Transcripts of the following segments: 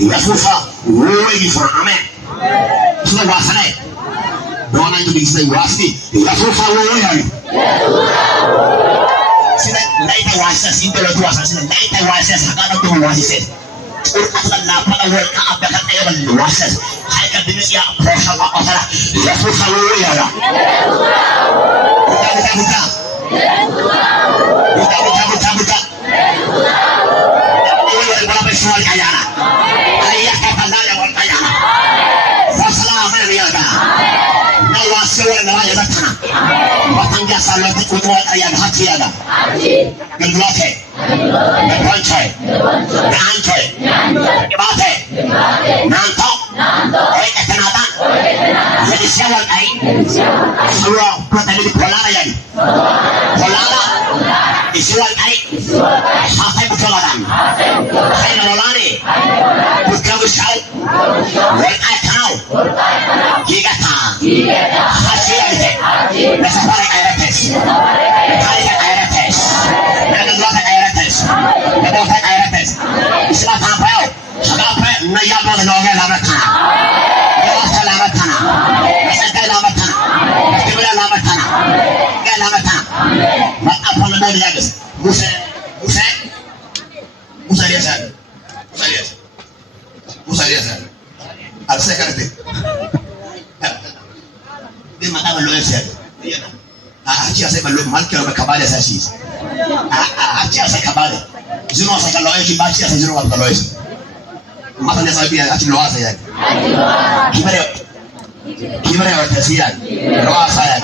Yasufa woi for amen. Sila wasane. Dona itu bisa wasti. Yasufa woi hari. Sila laita wasa sinto lo tuasa sila laita wasa sakana tu wasi. Uratan lapa na work ka abakat ayo wasa. Hai ka dinis ya pressure wa osara. Yasufa woi hari. Buka. Buka. Wala pa suwal kaya na. Ayah kapandala wal kaya na. Wasalamu alaikum. Nawasi wala na wala batana. Watangga salati kutuwa ayah hati ada. Ngelote. Ngeponche. Ngeanche. Ngebate. Nanto. Oi ketenatan. Jadi siawal ay. Suruh kota di Polana yani. Polana. Isual ay. Sampai butolaran. Hai nololani. Bukamu shau. Wal ay tanau. Gigata. Haji ayte. Nasafare ayrates. Hai ayrates. Nagadwata ayrates. Nagadwata ayrates. Isla tampao. Sampai nayabo nongel lamatana. Yawasa lamatana. Nasakay lamatana. Nasibula lamatana. Gay lamatana. Apa nama dia guys? Musa dia sana. Ada saya kata. Dia mata belum saya. Aja saya belum malki orang kabada saya sih. Aja saya kabada. Zero saya kalau yang baca saya zero kalau itu. Mata dia saya biar aja luar saya. Gimana ya kasihan. Doa saya.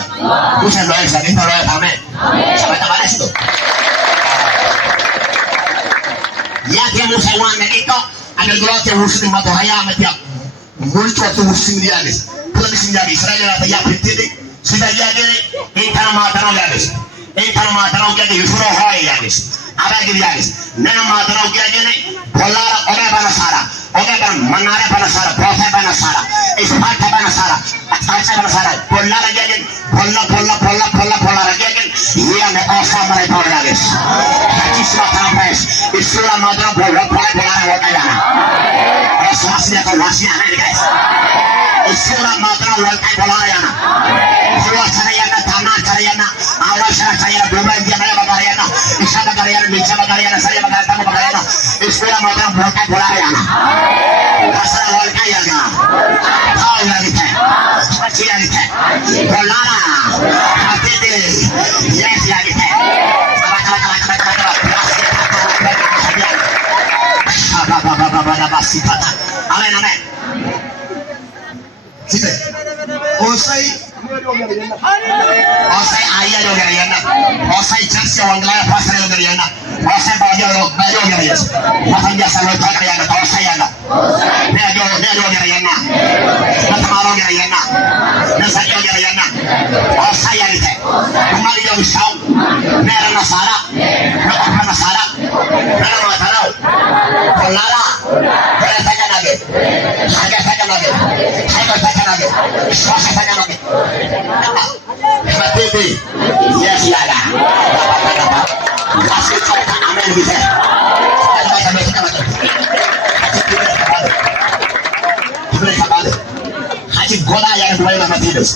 Musa doa saya kita doa amin. Sampai tamat itu. Ya dia Musa wan itu ada gelar yang muslim atau haya mati. Mulut waktu muslim dia guys. Kalau di sini Israel ada ya penting. Sudah jadi intana matano guys. Intana matano jadi suruh hoi guys. Apa gitu guys. Nama matano jadi polar orang banasara. Orang kan menara banasara, proses banasara. Ispat banasara. Atas banasara. Polar jadi polar jadi. Ia nak asal mereka guys. Hadis macam pes. Islam matano polar wakayana. Asasnya kau wasiana guys. Islam matano wakayana. Suasana tanah carayana. Awas carayana berubah dia bagayana. Isya bagayana, bisa bagayana, saya bagayana. Islam matano wakayana. Asal wakayana. Tahu lagi teh. Hati lagi teh. Polara. Hati deh. Yes lagi teh. Amin. Sita. Osai ayah lo gariana. Osai chance wangla pasal lo gariana. Osai bayo gariana. Pasal dia selalu tak gariana. Osai ada. Dia lo gariana. Matamaro gariana. Nasai lo gariana. Osai ada teh. Kembali dia usau. Mera nasara. Nak nasara. Mera nasara. Polara. Polara saja lagi. Saja lagi. Swasta saja lagi. Mati. Yes lada. Kasih kata amin bisa. Haji goda yang dua nama tidak.